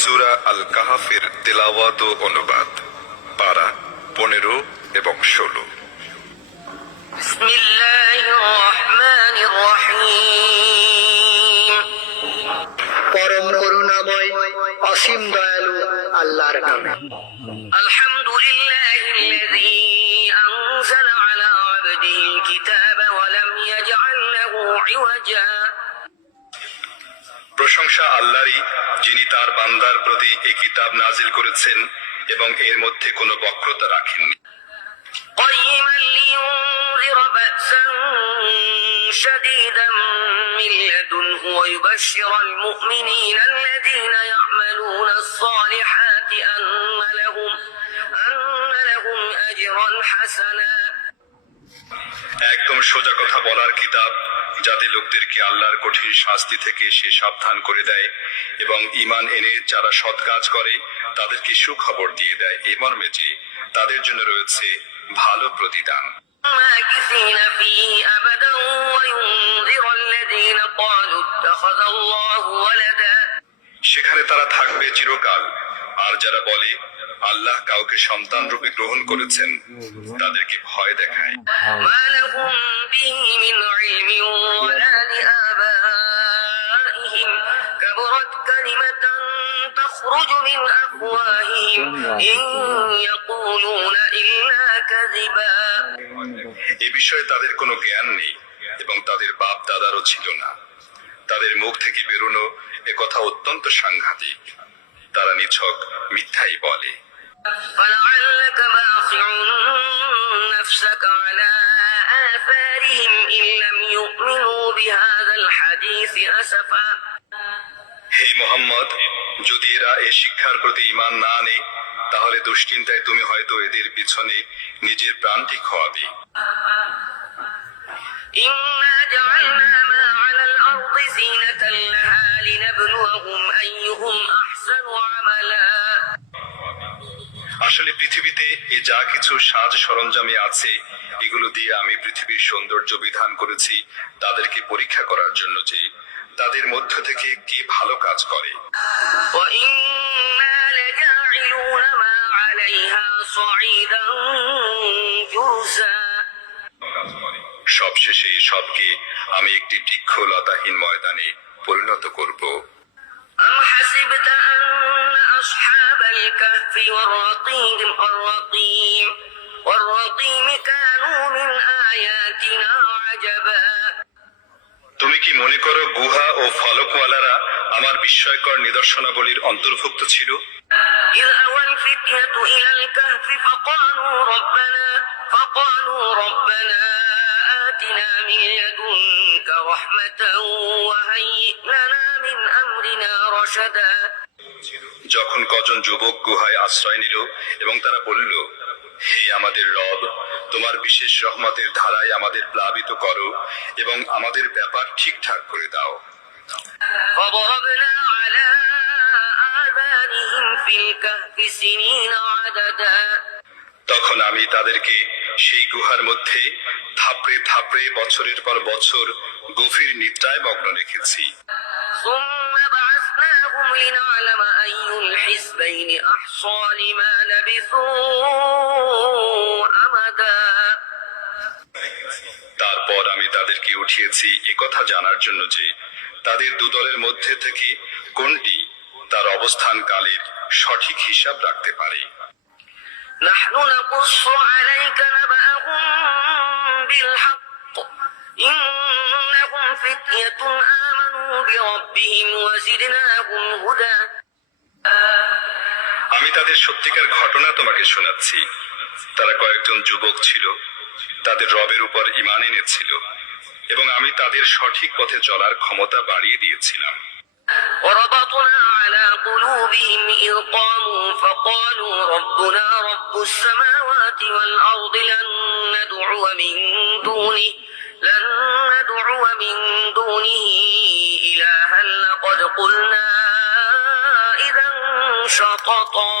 সূরা আল কাহাফের তেলাওয়াত ও অনুবাদ, পারা 15 এবং 16। পরম করুণাময় অসীম দয়ালু আল্লাহর নামে। আলহামদুলিল্লাহিল্লাযী আনজালা আলা আবদিহিল কিতাবা ওয়া লাম ইয়াজআল লাহু ইওয়াজা। প্রশংসা আল্লাহরই, যিনি তার বান্দার প্রতি এই কিতাব নাজিল করেছেন এবং এর মধ্যে কোনো বক্রতা রাখেননি। قيما لينذر بأسا شديدا من لدنه ويبشر المؤمنين الذين يعملون الصالحات أن لهم أجرا حسنا। একদম সোজা কথা বলার কিতাব, যাতে লোকদেরকে আল্লাহর কঠিন শাস্তি থেকে সে সাবধান করে দেয় এবং ঈমান এনে যারা সৎ কাজ করে তাদেরকে সুখবর দিয়ে দেয়, এই মর্মে যে তাদের জন্য রয়েছে ভালো প্রতিদান। ماكثين فيه أبدا وينذر الذين قالوا اتخذ الله ولدا। সেখানে তারা থাকবে চিরকাল, আর যারা বলে আল্লাহ কাউকে সন্তান রূপে গ্রহণ করেছেন তাদেরকে ভয় দেখায়। ما لهم به من علم ولا لآبائهم كبرت كلمة تخرج من أفواههم إن يقولون إلا كذبا। এ বিষয়ে তাদের কোনো জ্ঞান নেই এবং তাদের বাপ দাদারও ছিল না। তাদের মুখ থেকে বেরোনো এ কথা অত্যন্ত সাংঘাতিক, তারা নিছক মিথ্যাই বলে। فلعلك باخع نفسك على آثارهم إن لم يؤمنوا بهذا الحديث أسفا। হে মুহাম্মদ, যদি এরা এ শিক্ষার প্রতি ঈমান না আনে তাহলে দুশ্চিন্তায় তুমি হয়তো এদের পিছনে নিজের প্রাণটি খোয়াবে। إنا جعلنا ما على الأرض زينة لها لنبلوهم أيهم أحسن عملا। আসলে পৃথিবীতে এ যা কিছু সাজ সরঞ্জামে আছে এগুলো দিয়ে আমি পৃথিবীর সৌন্দর্য বিধান করেছি তাদেরকে পরীক্ষা করার জন্য যে তাদের মধ্য থেকে কে ভালো কাজ করে। وإنا لجاعلون ما عليها صعيدا جرزا। সবশেষে সবকে আমি একটি বৃক্ষলতাহীন ময়দানে পরিণত করব। أم حسبت أن أصحاب الكهف والرقيم كانوا من آياتنا عجبا। তুমি কি মনে করো গুহা ও ফলকওয়ালারা আমার বিস্ময়কর নিদর্শনাবলীর অন্তর্ভুক্ত ছিল? إذ أوى الفتية إلى الكهف فقالوا ربنا آتنا من لدنك رحمة وهيئ لنا من أمرنا رشدا। যখন কজন যুবক গুহায় আশ্রয় নিল এবং তারা বলল, হে আমাদের রব, তোমার বিশেষ রহমতের ধারায় আমাদের প্লাবিত করো এবং আমাদের ব্যাপার ঠিকঠাক করে দাও। فضربنا على آذانهم في الكهف سنين عددا। তখন আমি তাদেরকে সেই গুহার মধ্যে থাপড়ে থাপড়ে বছরের পর বছর গভীর নিদ্রায় মগ্ন রেখেছি। ثم بعثناهم لنعلم أي الحزبين أحصى لما لبثوا أمدا। তারপর আমি তাদেরকে উঠিয়েছি একথা জানার জন্য যে তাদের দুদলের মধ্যে থেকে কোনটি তার অবস্থান কালের সঠিক হিসাব রাখতে পারে। نحن نقص عليك نبأهم بالحق إنهم فتية آمنوا بربهم وزدناهم هدى। আমি তাদের সত্যিকার ঘটনা তোমাকে শোনাচ্ছি। তারা কয়েকজন যুবক ছিল, তাদের রবের উপর ঈমান এনেছিল এবং আমি তাদের সঠিক পথে চলার ক্ষমতা বাড়িয়ে দিয়েছিলাম। وربطنا على قلوبهم إذ قاموا فقالوا ربنا رب السماوات والأرض لن ندعو من دونه إلها لقد قلنا إذا شططا।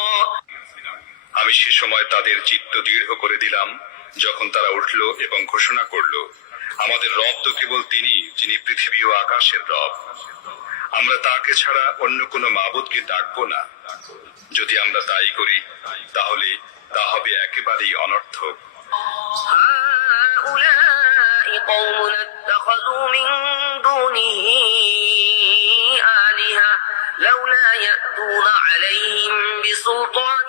আমি সে সময় তাদের চিত্ত দৃঢ় করে দিলাম যখন তারা উঠল এবং ঘোষণা করল, আমাদের রব তো কেবল তিনি, যিনি পৃথিবী ও আকাশের রব। আমরা তাকে ছাড়া অন্য কোনো মাবুদকে ডাকবো না। যদি আমরা তাই করি তাহলে তা হবে একেবারেই অনর্থক। هؤلاء قوم اتخذوا من دونه آلهة لولا يأتون عليهم بسلطان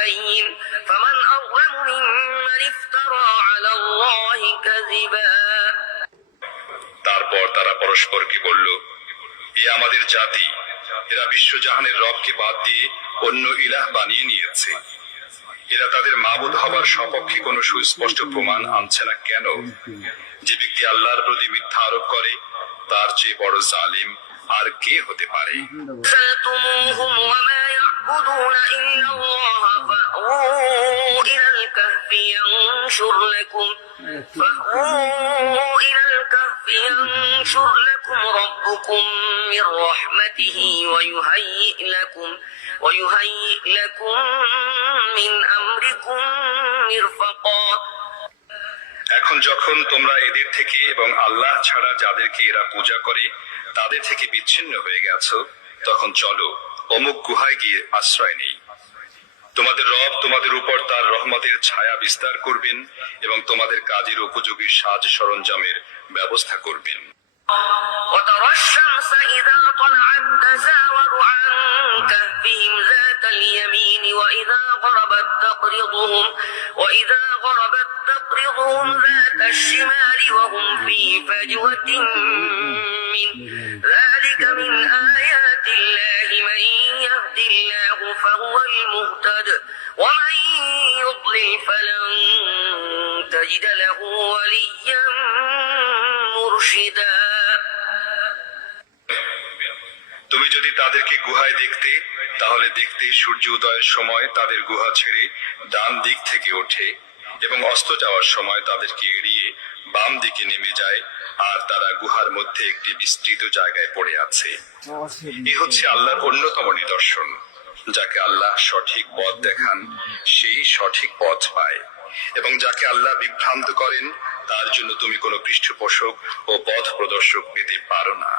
بين فمن أظلم ممن افترى على الله كذبا। তারপর তারা পরস্পরকে বলল, এ আমাদের জাতি, এরা বিশ্বজাহানের রবকে বাদ দিয়ে অন্য ইলাহ বানিয়ে নিয়েছে। এরা তাদের মাবুদ হবার সপক্ষে কোনো সুস্পষ্ট প্রমাণ আনছে না কেন? যে ব্যক্তি আল্লাহর প্রতি মিথ্যা আরোপ করে তার চেয়ে বড় জালিম আর কে হতে পারে? سألتموهم وما يعبدون إلا الله فأووا إلى الكهف ينشر لكم ربكم من رحمته ويهيئ لكم من أمركم مرفقا। এখন যখন তোমরা এদের থেকে এবং আল্লাহ ছাড়া যাদেরকে এরা পূজা করে তাদের থেকে বিচ্ছিন্ন হয়ে গেছো, তখন চলো অমুক গুহায় গিয়ে আশ্রয় নেই। তোমাদের রব তোমাদের উপর তার রহমতের ছায়া বিস্তার করবেন এবং তোমাদের কাজের উপযোগী সাজ সরঞ্জামের ব্যবস্থা করবেন। وترى الشمس إذا طلعت تزاور عن كهفهم ذات اليمين وإذا غربت تقرضهم ذات الشمال وهم في فجوة منه ذلك من آيات الله من يهد الله فهو المهتد ومن يضلل فلن تجد له وليا مرشدا। তুমি যদি তাদেরকে গুহায় দেখতে, তাহলে দেখতে সূর্য উদয়ের সময় তাদের গুহা ছেড়ে ডান দিক থেকে ওঠে এবং অস্ত যাওয়ার সময় তাদেরকে এড়িয়ে বাম দিকে নেমে যায়, আর তারা গুহার মধ্যে একটি বিস্তৃত জায়গায় পড়ে আছে। এ হচ্ছে আল্লাহর অন্যতম নিদর্শন। যাকে আল্লাহ সঠিক পথ দেখান সেই সঠিক পথ পায়, এবং যাকে আল্লাহ বিভ্রান্ত করেন তার জন্য তুমি কোনো পৃষ্ঠপোষক ও পথ প্রদর্শক পেতে পারো না।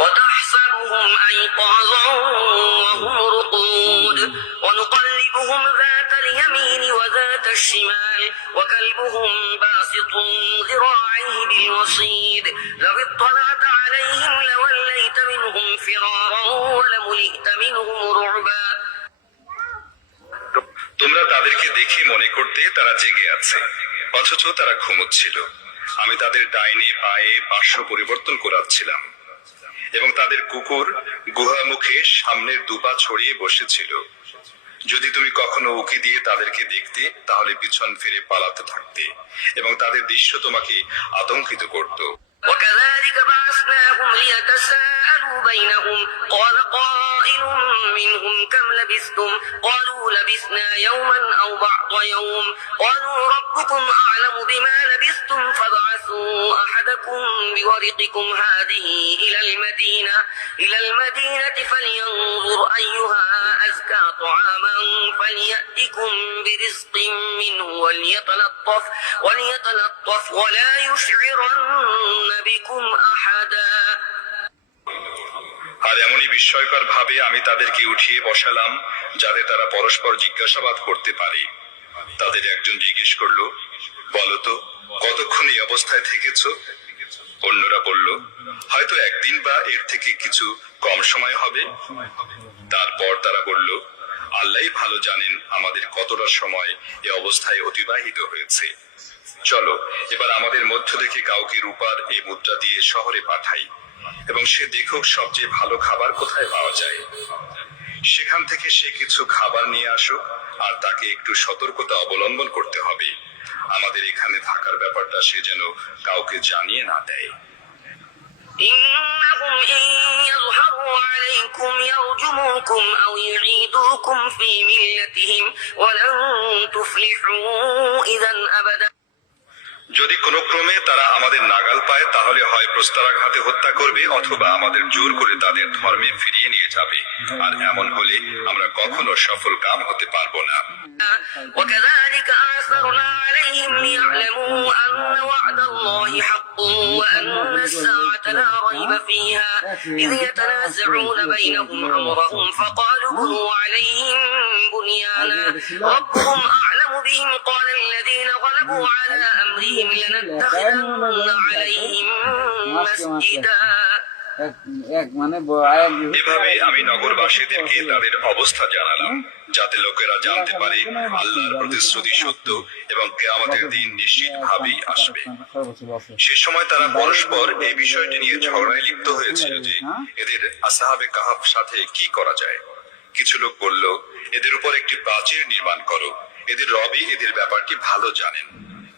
وتحسبهم أيقاظا وهم رقود ونقلبهم ذات اليمين وذات الشمال وكلبهم باسط ذراعيه بالوصيد لو اطلعت عليهم لوليت منهم فرارا ولملئت منهم رعبا। তোমরা তাদেরকে দেখে মনে করতে তারা জেগে আছে, অথচ তারা ঘুমোচ্ছিল। আমি তাদের ডাইনে পায়ে পার্শ্ব পরিবর্তন করাচ্ছিলাম এবং তাদের কুকুর গুহা মুখে সামনের দুপা ছড়িয়ে বসেছিল। যদি তুমি কখনো উকি দিয়ে তাদেরকে দেখতে তাহলে পিছন ফিরে পালাতে থাকতে এবং তাদের দৃশ্য তোমাকে আতঙ্কিত করত। وكذلك بعثناهم ليتساءلوا بينهم قال قائل منهم كم لبثتم قالوا لبثنا يوما أو بعض يوم قالوا ربكم أعلم بما لبثتم فابعثوا أحدكم بورقكم هذه إلى المدينة فلينظر أيها أزكى طعاما فليأتكم برزق منه وليتلطف ولا يشعرن بكم أحدا। আর এমনই বিস্ময়কর ভাবে আমি তাদেরকে উঠিয়ে বসালাম যাতে তারা পরস্পর জিজ্ঞাসাবাদ করতে পারে। তাদের একজন জিজ্ঞেস করলো, বলো তো কতক্ষণ এই অবস্থায় থেকেছ? অন্যরা বলল, হয়তো একদিন বা এর থেকে কিছু কম সময় হবে। তারপর তারা বলল, আল্লাহই ভালো জানেন আমাদের কতটা সময় এ অবস্থায় অতিবাহিত হয়েছে। চলো এবার আমাদের মধ্য থেকে কাউকে রূপার এই মুদ্রা দিয়ে শহরে পাঠাই এবং সে দেখুক সবচেয়ে ভালো খাবার কোথায় পাওয়া যায়। সেখান থেকে সে কিছু খাবার নিয়ে আসুক, আর তাকে একটু সতর্কতা অবলম্বন করতে হবে। আমাদের এখানে থাকার ব্যাপারটা সে যেন কাউকে জানিয়ে না দেয়। إنهم إن يظهروا عليكم يرجموكم أو يعيدوكم في ملتهم ولن تفلحوا إذا أبدا। যদি কোনো ক্রমে তারা আমাদের নাগাল পায় তাহলে হয় প্রস্তরাঘাতে হত্যা করবে অথবা আমাদের জোর করে তাদের ধর্মে ফিরিয়ে নিয়ে যাবে, আর এমন হলে আমরা কখনো সফল কাম হতে পারবো না। وكذلك أعثرنا عليهم ليعلموا أن وعد الله حق وأن الساعة لا ريب فيها إذ يتنازعون بينهم أمرهم فقالوا بنوا عليهم بنيانا ربهم أعلم بهم قال الذين غلبوا على أمرهم لنتخذن عليهم مسجدا এভাবে আমি নগরবাসীদেরকে তাদের অবস্থা জানালাম, যাতে লোকেরা জানতে পারে আল্লাহর প্রতিশ্রুতি সত্য এবং কিয়ামতের দিন নিশ্চিতভাবেই আসবে। সে সময় তারা পরস্পর এই বিষয়টি নিয়ে ঝগড়ায় লিপ্ত হয়েছিল যে এদের আসহাবে কাহাফ সাথে কি করা যায়। কিছু লোক বলল, এদের উপর একটি প্রাচীর নির্মাণ করো, এদের রবই এদের ব্যাপারটি ভালো জানেন।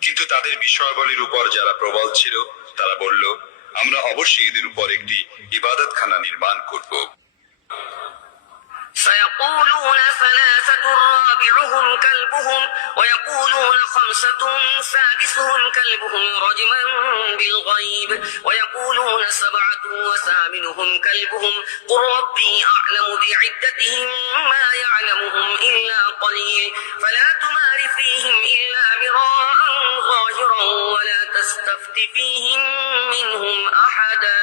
কিন্তু তাদের বিষয়াবলীর উপর যারা প্রবল ছিল তারা বলল, আমরা অবশ্যই এদের উপর একটি ইবাদতখানা নির্মাণ করব। سيقولون ثلاثة رابعهم كلبهم ويقولون خمسة سادسهم كلبهم رجما بالغيب ويقولون سبعة وثامنهم كلبهم قل ربي أعلم بعدتهم ما يعلمهم إلا قليل فلا تمار فيهم إلا مراء ظاهرا ولا تستفت فيهم منهم أحدا।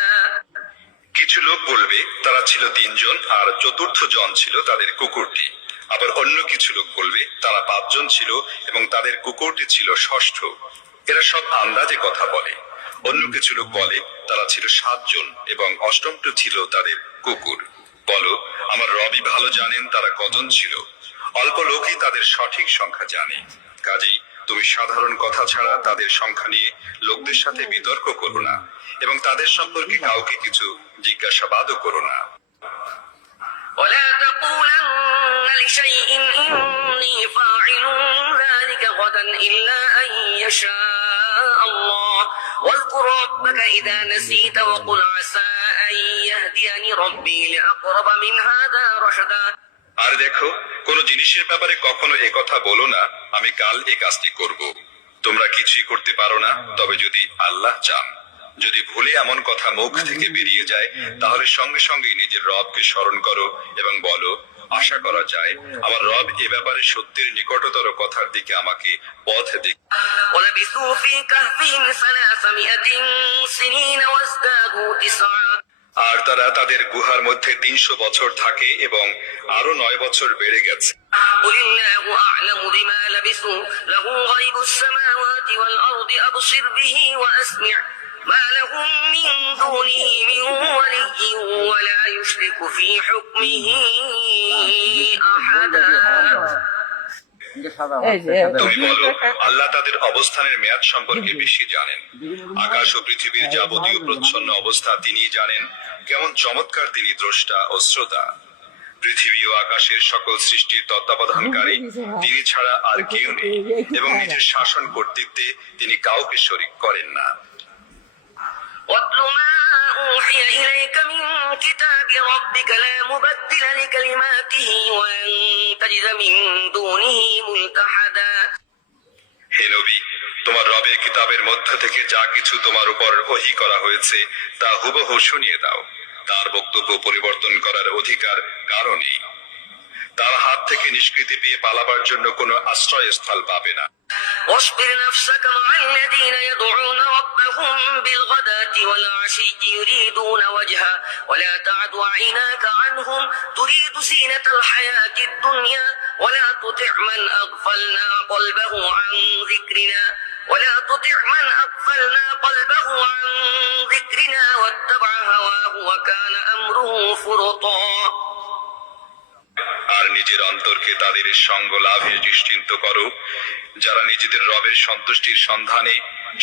কিছু লোক বলবে তারা ছিল 3 জন আর চতুর্থ জন ছিল তাদের কুকুরটি। আবার অন্য কিছু লোক বলবে তারা 5 জন ছিল এবং তাদের কুকুরটি ছিল ষষ্ঠ। এরা সব আন্দাজে কথা বলে। অন্য কিছু লোক বলে তারা ছিল 7 জন এবং অষ্টমটি ছিল তাদের কুকুর। বলো, আমার রবই ভালো জানেন তারা কজন ছিল। অল্প লোকই তাদের সঠিক সংখ্যা জানে। কাজেই তুমি সাধারণ কথা ছাড়া তাদের সংখ্যা নিয়ে লোকদের সাথে বিতর্ক করো না এবং তাদের সম্পর্কে কাউকে কিছু জিজ্ঞাসাবাদও করো না। ولا تقولن لشيء إني فاعل ذلك غدا إلا أن يشاء الله واذكر ربك إذا نسيت وقل عسى أن يهديني ربي لأقرب من هذا رشدا। আর দেখো, কোন জিনিসের ব্যাপারে কখনো একথা বলো না আমি কাল এই কাজটি করব। তোমরা কিছুই করতে পারো না তবে যদি আল্লাহ চান। যদি ভুলে এমন কথা মুখ থেকে বেরিয়ে যায় তাহলে সঙ্গে সঙ্গে নিজের রবকে স্মরণ করো এবং বলো, আশা করা যায় আমার রব এ ব্যাপারে সত্যের নিকটতর কথার দিকে আমাকে পথ দেখ। ولبثوا في كهفهم 300 سنين وازدادوا 9 আর তারা তাদের গুহার মধ্যে 300 বছর থাকে এবং আরো 9 বছর বেড়ে গেছে। قل الله أعلم بما لبثوا له غيب السماوات والأرض أبصر به وأسمع ما لهم من دونه من ولي ولا يشرك في حكمه أحدا। তুমি বলো, আল্লাহ তাদের অবস্থানের মেয়াদ সম্পর্কে বেশি জানেন। আকাশ ও পৃথিবীর যাবতীয় প্রচ্ছন্ন অবস্থা তিনি জানেন। কেমন চমৎকার তিনি দ্রষ্টা ও শ্রোতা। পৃথিবী ও আকাশের সকল সৃষ্টির তত্ত্বাবধানকারী তিনি ছাড়া আর কেউ নেই এবং নিজের শাসন কর্তৃত্বে তিনি কাউকে শরীক করেন না। واتل ما أوحي إليك من كتاب ربك لا مبدل لكلماته ولن تجد من دونه ملتحدا। হে নবী, তোমার রবের কিতাবের মধ্য থেকে যা কিছু তোমার উপর ওহী করা হয়েছে তা হুবহু শুনিয়ে দাও। তার বক্তব্য পরিবর্তন করার অধিকার কারো নেই। তার হাত থেকে নিষ্কৃতি পেয়ে পালাবার জন্য কোনো আশ্রয়স্থল পাবে না। واصبر نفسك مع الذين يدعون ربهم بالغداة والعشي يريدون وجهه ولا تعد عيناك عنهم تريد زينة الحياة الدنيا ولا تطع من أغفلنا قلبه عن ذكرنا واتبع هواه وكان أمره فرطا। আর নিজের অন্তরকে তাদের সঙ্গ লাভে নিশ্চিন্ত করো যারা নিজেদের রবের সন্তুষ্টির সন্ধানে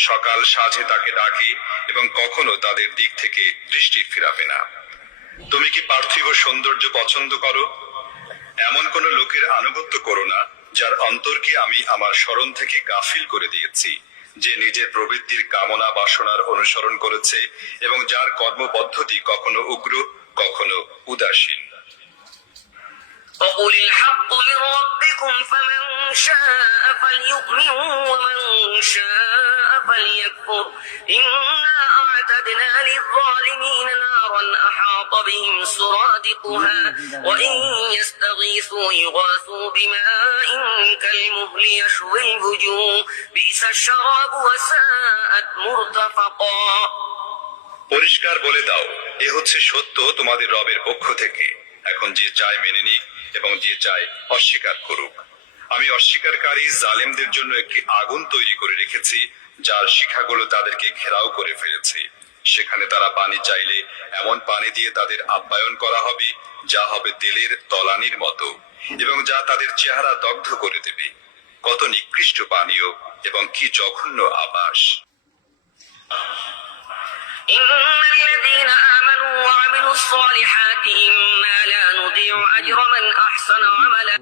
সকাল সাঁঝে তাকে ডাকে এবং কখনো তাদের দিক থেকে দৃষ্টি ফিরাবে না। তুমি কি পার্থিব সৌন্দর্য পছন্দ করো? এমন কোন লোকের আনুগত্য করো না যার অন্তরকে আমি আমার স্মরণ থেকে গাফিল করে দিয়েছি, যে নিজের প্রবৃত্তির কামনা বাসনার অনুসরণ করেছে এবং যার কর্মপদ্ধতি কখনো উগ্র কখনো উদাসীন। وقل الحق من ربكم فمن شاء فليؤمن ومن شاء فليكفر إنا أعتدنا للظالمين نارا أحاط بهم سرادقها وإن يستغيثوا يغاثوا بماء كالمهل يشوي الوجوه بئس الشراب وساءت مرتفقا পরিষ্কার বলে দাও, এ হচ্ছে সত্য তোমাদের রবের পক্ষ থেকে। এখন যে চায় মেনে নিক এবং যে চায় অস্বীকার করুক। আমি অস্বীকারী জালেমদের জন্য একটি আগুন তৈরি করে রেখেছি, যার শিখাগুলো তাদেরকে ঘেরাও করে ফেলেছে। সেখানে তারা পানি চাইলে এমন পানি দিয়ে তাদের আপ্যায়ন করা হবে যা হবে তেলের তলানির মতো, এবং যা তাদের চেহারা দগ্ধ করে দেবে। কত নিকৃষ্ট পানীয় এবং কি জঘন্য আবাস! إن الذين آمنوا وعملوا الصالحات إنا لا نضيع أجر من أحسن عملا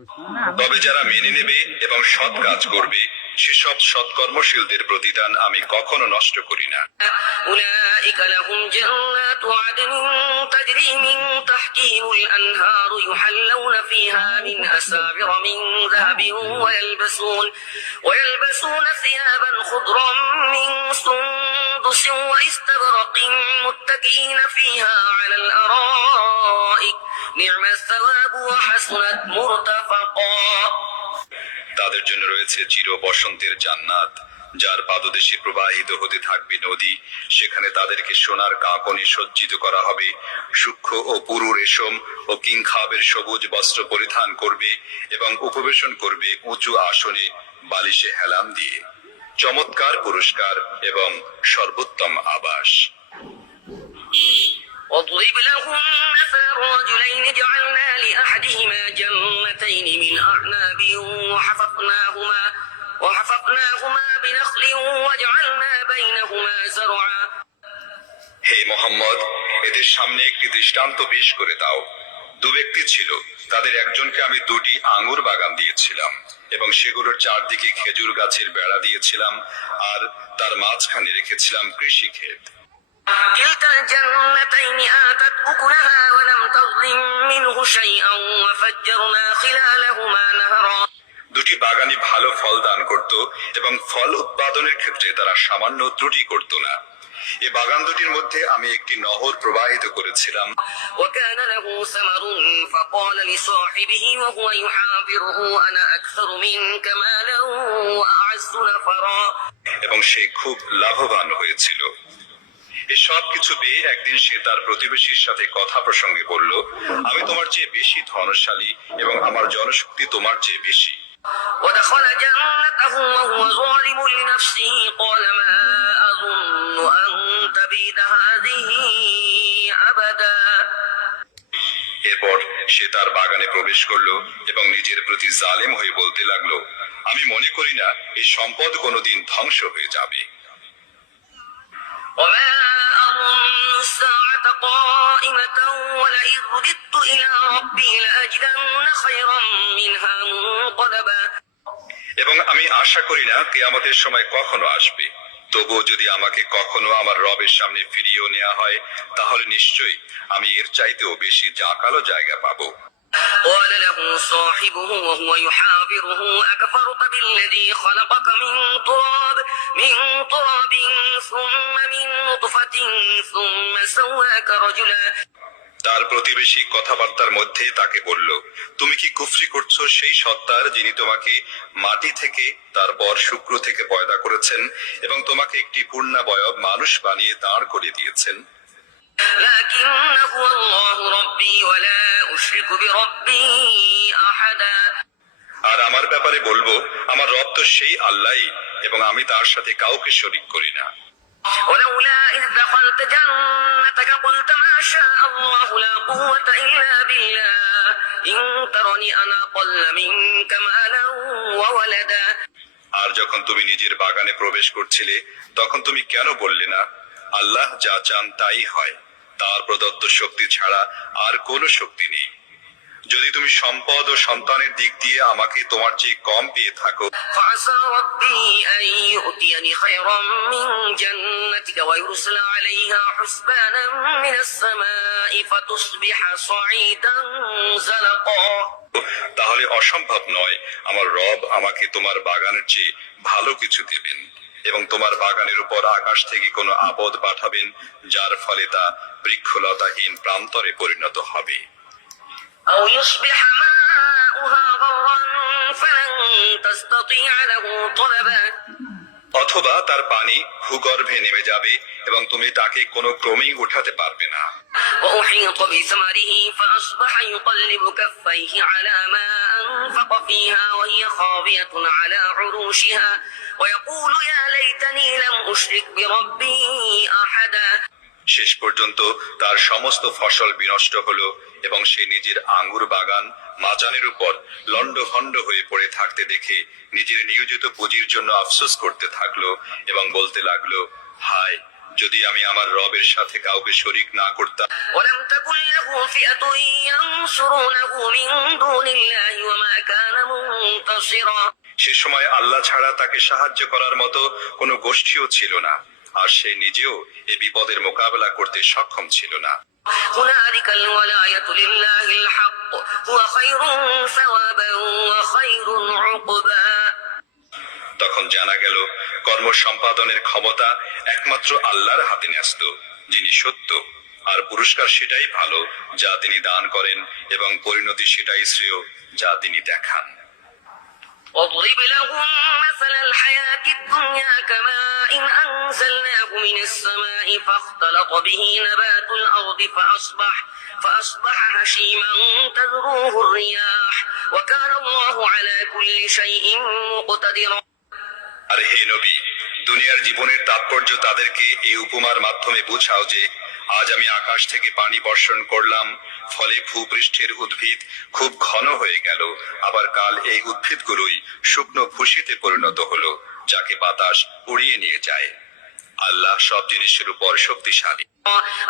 তবে যারা মেনে নেবে এবং সৎ কাজ করবে, সেসব সৎকর্মশীলদের প্রতিদান আমি কখনো নষ্ট করি না। أولئك لهم جنات عدن تجري من تحتهم الأنهار يحلون فيها من أساور من ذهب ويلبسون ثيابا خضرا من سندس واستبرق متكئين فيها على الأرائك نعم الثواب وحسنت مرتفقا তাদের জন্য রয়েছে চির বসন্তের জান্নাত, যার পাদদেশে প্রবাহিত হতে থাকবে নদী। সেখানে তাদেরকে সোনার কাঁকনে সজ্জিত করা হবে, সূক্ষ্ম ও পুরু রেশম ও কিংখাবের সবুজ বস্ত্র পরিধান করবে এবং উপবেশন করবে উঁচু আসনে বালিশে হেলান দিয়ে। চমৎকার পুরস্কার এবং সর্বোত্তম আবাস। واضرب لهم مثل الرجلين جعلنا لأحدهما جنتين من أعناب وحففناهما بنخل وجعلنا بينهما زرعا হে মোহাম্মদ, এদের সামনে একটি দৃষ্টান্ত পেশ করে দাও। দু ব্যক্তি ছিল, তাদের একজনকে আমি দুটি আঙ্গুর বাগান দিয়েছিলাম এবং সেগুলোর চারদিকে খেজুর গাছের বেড়া দিয়েছিলাম, আর তার মাঝখানে রেখেছিলাম কৃষি ক্ষেত। كلتا الجنتين آتت أكلها ولم تظلم منه شيئا وفجرنا خلالهما نهرا দুটি বাগানই ভালো ফল দান করত এবং ফল উৎপাদনের ক্ষেত্রে তারা সামান্য ত্রুটি করত না। এই বাগান দুটির মধ্যে আমি একটি নহর প্রবাহিত করেছিলাম। وكان له ثمر فقال لصاحبه وهو يحاوره أنا أكثر منك مالا وأعز نفرا এবং সে খুব লাভবান হয়েছিল। এই সব কিছু পেয়ে একদিন সে তার প্রতিবেশীর সাথে কথা প্রসঙ্গে বলল, আমি তোমার চেয়ে বেশি ধনশালী এবং আমার জনশক্তি তোমার চেয়ে বেশি। ودخل جنته وهو ظالم لنفسه قال ما أظن أن تبيد هذه أبدا এরপর সে তার বাগানে প্রবেশ করলো এবং নিজের প্রতি জালেম হয়ে বলতে লাগলো, আমি মনে করি না এই সম্পদ কোনোদিন ধ্বংস হয়ে যাবে। وما أظن الساعة قائمة ولئن رددت إلى ربي لأجدن خيرا منها منقلبا এবং আমি আশা করি না কিয়ামতের সময় কখনো আসবে। তবুও যদি আমাকে কখনো আমার রবের সামনে ফিরিয়েও নেওয়া হয়, তাহলে নিশ্চয়ই আমি এর চাইতেও বেশি জাঁকালো জায়গা পাবো। قال له صاحبه وهو يحاوره أكفرت بالذي خلقك من تراب ثم من نطفة ثم سواك رجلا তার প্রতিবেশী কথাবার্তার মধ্যে তাকে বলল, তুমি কি কুফরি করছো সেই সত্তার যিনি তোমাকে মাটি থেকে তারপর শুক্র থেকে পয়দা করেছেন এবং তোমাকে একটি পূর্ণাবয়ব মানুষ বানিয়ে দাঁড় করে দিয়েছেন। لكن هو الله ربي ولا أشرك بربي أحدا আর আমার ব্যাপারে বলবো, আমার রব তো সেই আল্লাহই এবং আমি তার সাথে কাউকে শরীক করি না। ولولا إذ دخلت جنتك قلت ما شاء الله لا قوة إلا بالله إن ترني أنا أقل منك مالا وولدا আর যখন তুমি নিজের বাগানে প্রবেশ করছিলে, তখন তুমি কেন বললে না, আল্লাহ যা চান তাই হয়, তার প্রদত্ত শক্তি ছাড়া আর কোনো শক্তি নেই। যদি তুমি সম্পদ ও সন্তানের দিক দিয়ে আমাকে তোমার চেয়ে কম পেয়ে থাকো, فعسى ربي أن يؤتيني خيرا من جنتك ويرسل عليها حسبانا من السماء فتصبح صعيدا زلقا তাহলে অসম্ভব নয় আমার রব আমাকে তোমার বাগানের চেয়ে ভালো কিছু দেবেন এবং তোমার বাগানের উপর আকাশ থেকে কোনো আপদ পাঠাবেন, যার ফলে তা বৃক্ষলতাহীন প্রান্তরে পরিণত হবে। أو يصبح ماؤها غورا فلن تستطيع له طلبا অথবা তার পানি ভূগর্ভে নেমে যাবে এবং তুমি তাকে কোনো ক্রমেই উঠাতে পারবে না। وأحيط بثمره فأصبح يقلب كفيه على ما أنفق فيها وهي خاوية على عروشها ويقول يا ليتني لم أشرك بربي أحدا শেষ পর্যন্ত তার সমস্ত ফসল বিনষ্ট হলো এবং সে নিজের আঙ্গুর বাগান মাচানের উপর লণ্ডভণ্ড হয়ে পড়ে থাকতে দেখে নিজের নিয়োজিত পুঁজির জন্য আফসোস করতে থাকলো এবং বলতে লাগলো, হায়, যদি আমি আমার রবের সাথে কাউকে শরীক না করতাম। ولم تكن له فئة ينصرونه من دون الله وما كان منتصرا সে সময় আল্লাহ ছাড়া তাকে সাহায্য করার মতো কোনো গোষ্ঠীও ছিল না, আর সে নিজেও এ বিপদের মোকাবেলা করতে সক্ষম ছিল না। هنالك الولاية لله الحق هو خير ثوابا وخير عقبا তখন জানা গেল কর্ম সম্পাদনের ক্ষমতা একমাত্র আল্লাহর হাতে ন্যস্ত, যিনি সত্য, আর পুরস্কার সেটাই ভালো যা তিনি দান করেন এবং পরিণতি সেটাই শ্রেয় যা তিনি দেখান। واضرب لهم مثل الحياة الدنيا كماء أنزلناه من السماء فاختلط به نبات الأرض فأصبح هشيما تذروه الرياح وكان الله على كل شيء مقتدرا আর হে নবী, দুনিয়ার জীবনের তাৎপর্য তাদেরকে এই উপমার মাধ্যমে বুঝাও যে আজ আমি আকাশ থেকে পানি বর্ষণ করলাম, ফলে ভূপৃষ্ঠের উদ্ভিদ খুব ঘন হয়ে গেল, আবার কাল এই উদ্ভিদগুলোই শুকনো ভুসিতে পরিণত হলো, যাকে বাতাস উড়িয়ে নিয়ে যায়। আল্লাহ সব জিনিসের উপর শক্তিশালী।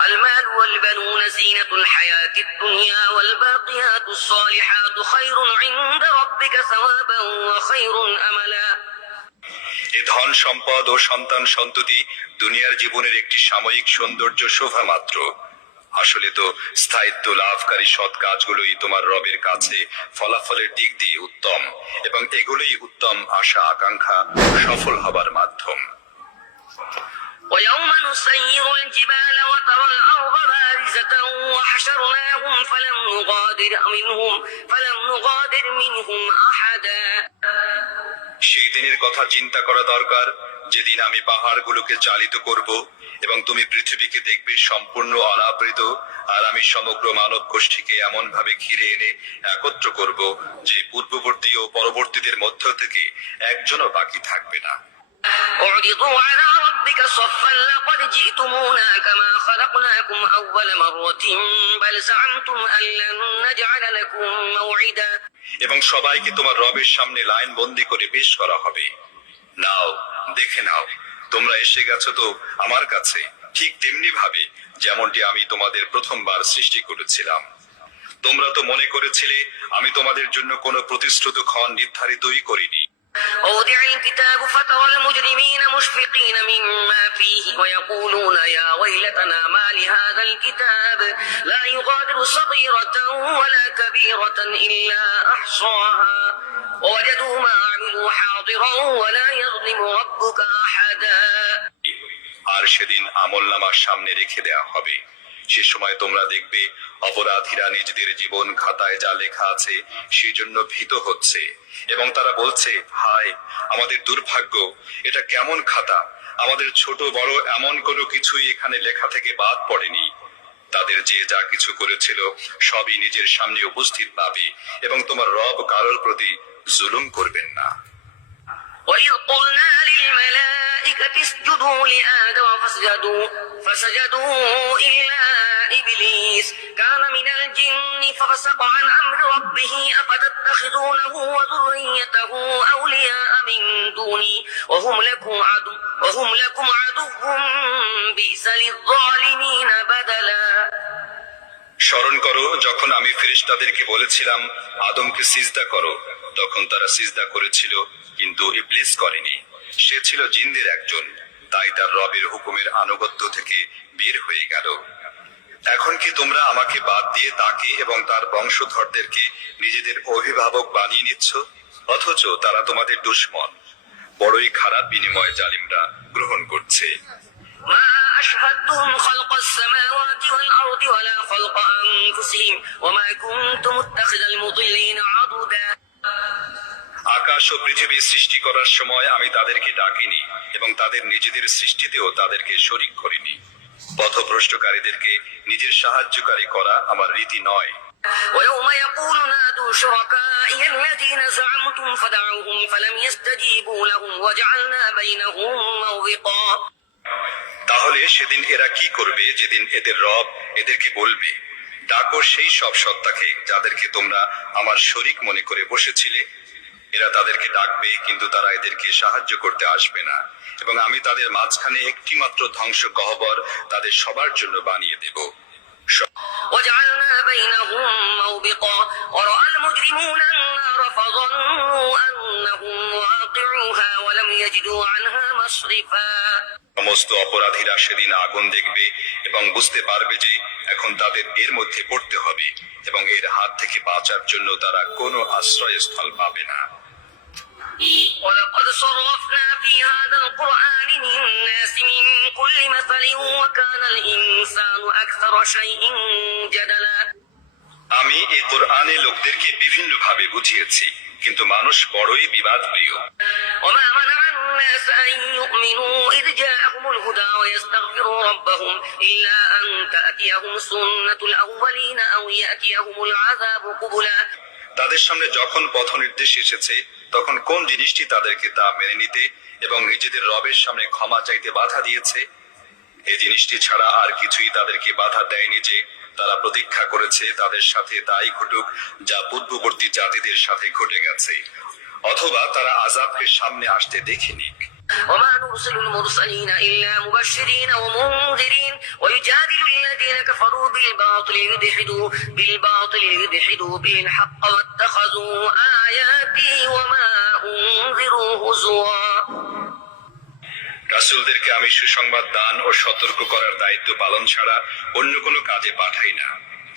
المال والبنون زينة الحياة الدنيا والباقيات الصالحات خير عند ربك ثوابا وخير أملا এ ধন সম্পদ ও সন্তান সন্ততি দুনিয়ার জীবনের একটি সাময়িক সৌন্দর্য শোভা মাত্র। আসলে তো স্থায়িত্ব লাভকারী সৎ কাজগুলোই তোমার রবের কাছে ফলাফলের দিক দিয়ে উত্তম, এবং এগুলোই উত্তম আশা আকাঙ্ক্ষা সফল হবার মাধ্যম। ويوم نسير الجبال وترى الأرض بارزة وحشرناهم فلم نغادر منهم أحدا সেই দিনের কথা চিন্তা করা দরকার, যেদিন আমি পাহাড়গুলোকে চালিত করব এবং তুমি পৃথিবীকে দেখবে সম্পূর্ণ অনাবৃত, আর আমি সমগ্র মানব গোষ্ঠীকে এমন ভাবে ঘিরে এনে একত্র করব যে পূর্ববর্তী ও পরবর্তীদের মধ্য থেকে একজনও বাকি থাকবে না। اعرضوا على ربك صفا لقد جئتمونا كما خلقناكم أول مرة بل زعمتم أن لن نجعل لكم موعدا এবং সবাইকে তোমার রবের সামনে লাইন বন্দী করে পেশ করা হবে। নাও, দেখে নাও, তোমরা এসে গেছো তো আমার কাছে ঠিক তেমনি ভাবে যেমনটি আমি তোমাদের প্রথমবার সৃষ্টি করেছিলাম। তোমরা তো মনে করেছিলে আমি তোমাদের জন্য কোনো প্রতিশ্রুত ক্ষণ নির্ধারিতই করিনি। ووضع الكتاب فترى المجرمين مشفقين مما فيه ويقولون يا ويلتنا ما لهذا الكتاب لا يغادر صغيرة ولا كبيرة إلا أحصاها ووجدوا ما عملوا حاضرا ولا يظلم ربك أحدا আর সেদিন আমলনামার সামনে রেখে দেয়া হবে। সে সময় তোমরা দেখবে অপরাধীরা নিজেদের জীবন খাতায় যা লেখা আছে সেই জন্য ভীত হচ্ছে এবং তারা বলছে, হায় আমাদের দুর্ভাগ্য, এটা কেমন খাতা, আমাদের ছোট বড় এমন কোনো কিছুই এখানে লেখা থেকে বাদ পড়েনি। তাদের যে যা কিছু করেছিল সবই নিজের সামনে উপস্থিত পাবে এবং তোমার রব কারোর প্রতি জুলুম করবেন না। وإذ قلنا للملائكة اسجدوا لآدم فسجدوا إلا إبليس كان من الجن ففسق عن أمر ربه أفتتخذونه وذريته أولياء من دوني وهم لكم عدو بئس للظالمين بدلا স্মরণ করো যখন আমি ফেরেশতাদেরকে বলেছিলাম আদমকে সিজদা করো, তখন তারা সিজদা করেছিল কিন্তু ইবলিস করেনি। সে ছিল জিনদের একজন, তাই তার রবের হুকুমের আনুগত্য থেকে বের হয়ে গেল। এখন কি তোমরা আমাকে বাদ দিয়ে তাকে এবং তার বংশধরদেরকে নিজেদের অভিভাবক বানিয়ে নিচ্ছ, অথচ তারা তোমাদের দুশমন। বড়ই খারাপ বিনিময় জালিমরা গ্রহণ করছে। ما أشهدتهم خلق السماوات والأرض ولا خلق أنفسهم وما كنت متخذ المضلين عضدا আকাশ ও পৃথিবী সৃষ্টি করার সময় আমি তাদেরকে ডাকিনি এবং তাদের নিজেদের সৃষ্টিতেও তাদেরকে শরীক করিনি। পথভ্রষ্টকারীদেরকে নিজের সাহায্যকারী করা আমার রীতি নয়। ويوم يقول نادوا شركائي الذين زعمتم فدعوهم فلم يستجيبوا لهم وجعلنا بينهم موبقا তাহলে সেদিন এরা কি করবে, যেদিন এদের রব এদেরকে বলবে, ডাকো সেই সব সত্তাকে যাদেরকে তোমরা আমার শরীক মনে করে বসেছিলে। এরা তাদেরকে ডাকবে, কিন্তু তারা এদেরকে সাহায্য করতে আসবে না, এবং আমি তাদের মাঝখানে একটি মাত্র ধ্বংস গহ্বর তাদের সবার জন্য বানিয়ে দেব। وجعلنا بينهم موبقا ورأى المجرمون النار فظنوا أنهم واقعوها ولم يجدوا عنها مصرفا সমস্ত অপরাধীরা সেদিন আগুন দেখবে এবং বুঝতে পারবে যে এখন তাদের এর মধ্যে পড়তে হবে, এবং এর হাত থেকে বাঁচার জন্য তারা কোনো আশ্রয়স্থল পাবে না। ولقد صرفنا في هذا القرآن للناس من كل مثل وكان الإنسان أكثر شيء جدلا আমি এই কোরআনে লোকদেরকে বিভিন্ন ভাবে বুঝিয়েছি, কিন্তু মানুষ বড়ই বিবাদপ্রিয়। وما منع الناس أن يؤمنوا إذ جاءهم الهدى ويستغفروا ربهم إلا أن تأتيهم سنة الأولين أو يأتيهم العذاب قبلا তাদের সামনে যখন পথ নির্দেশ এসেছে, তখন কোন জিনিসটি তাদেরকে তা মেনে নিতে এবং নিজেদের রবের সামনে ক্ষমা চাইতে বাধা দিয়েছে? এই জিনিসটি ছাড়া আর কিছুই তাদেরকে বাধা দেয়নি যে তারা প্রতীক্ষা করেছে তাদের সাথে তাই ঘটুক যা পূর্ববর্তী জাতিদের সাথে ঘটে গেছে, অথবা তারা আযাবকে সামনে আসতে দেখেনি। وما نرسل المرسلين إلا مبشرين ومنذرين ويجادل الذين كفروا بالباطل ليدحدوا به الحق واتخذوا آياتي وما أنذروا هزوا রাসূলদেরকে আমি সুসংবাদ দান ও সতর্ক করার দায়িত্ব পালন ছাড়া অন্য কোনো কাজে পাঠাই না,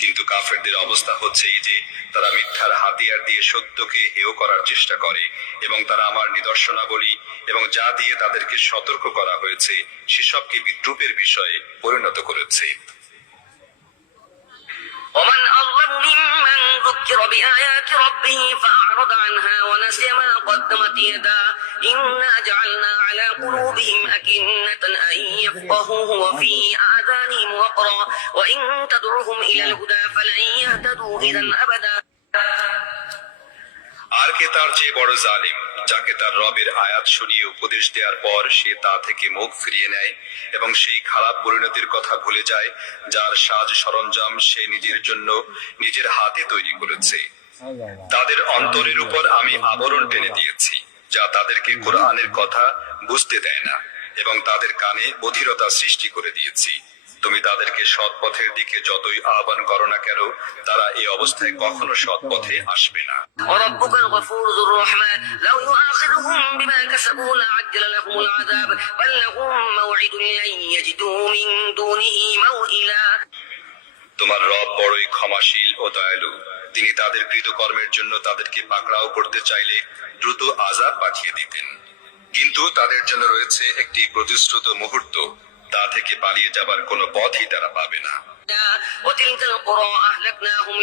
কিন্তু কাফেরদের অবস্থা হচ্ছে এই যে তারা মিথ্যার হাতিয়ার দিয়ে সত্যকে হেয় করার চেষ্টা করে, এবং তারা আমার নিদর্শনাবলী এবং যা দিয়ে তাদেরকে সতর্ক করা হয়েছে সেসবকে বিদ্রূপের বিষয়ে পরিণত করেছে। ومن أظلم ممن ذكر بآيات ربه فأعرض عنها ونسي ما قدمت يداه إنا جعلنا على قلوبهم أكنة أن يفقهوه وفي آذانهم وقرا وإن تدعوهم إلى الهدى فلن يهتدوا إذا أبدا আর কে তার চেয়ে বড় জালিম, যাকে তার রবের আয়াত শুনিয়ে উপদেশ দেওয়ার পর সে তা থেকে মুখ ফিরিয়ে নেয় এবং সেই খারাপ পরিণতির কথা ভুলে যায় যার সাজ সরঞ্জাম সে নিজের জন্য নিজের হাতে তৈরি করেছে। তাদের অন্তরের উপর আমি আবরণ টেনে দিয়েছি যা তাদেরকে কোরআনের কথা বুঝতে দেয় না, এবং তাদের কানে বধিরতা সৃষ্টি করে দিয়েছি। তুমি তাদেরকে সৎ পথের দিকে যতই আহ্বান করো না কেন, তারা এই অবস্থায় কখনো সৎ পথে আসবে না। وربك الغفور ذو الرحمة لو يؤاخذهم بما كسبوا لعجل لهم العذاب بل لهم موعد لن يجدوا من دونه موئلا তোমার রব বড়ই ক্ষমাশীল ও দয়ালু, তিনি তাদের কৃতকর্মের জন্য তাদেরকে পাকড়াও করতে চাইলে দ্রুত আযাব পাঠিয়ে দিতেন, কিন্তু তাদের জন্য রয়েছে একটি প্রতিশ্রুত মুহূর্ত, তা থেকে পালিয়ে যাবার কোনো পথই তারা পাবে না। وتلك القرى أهلكناهم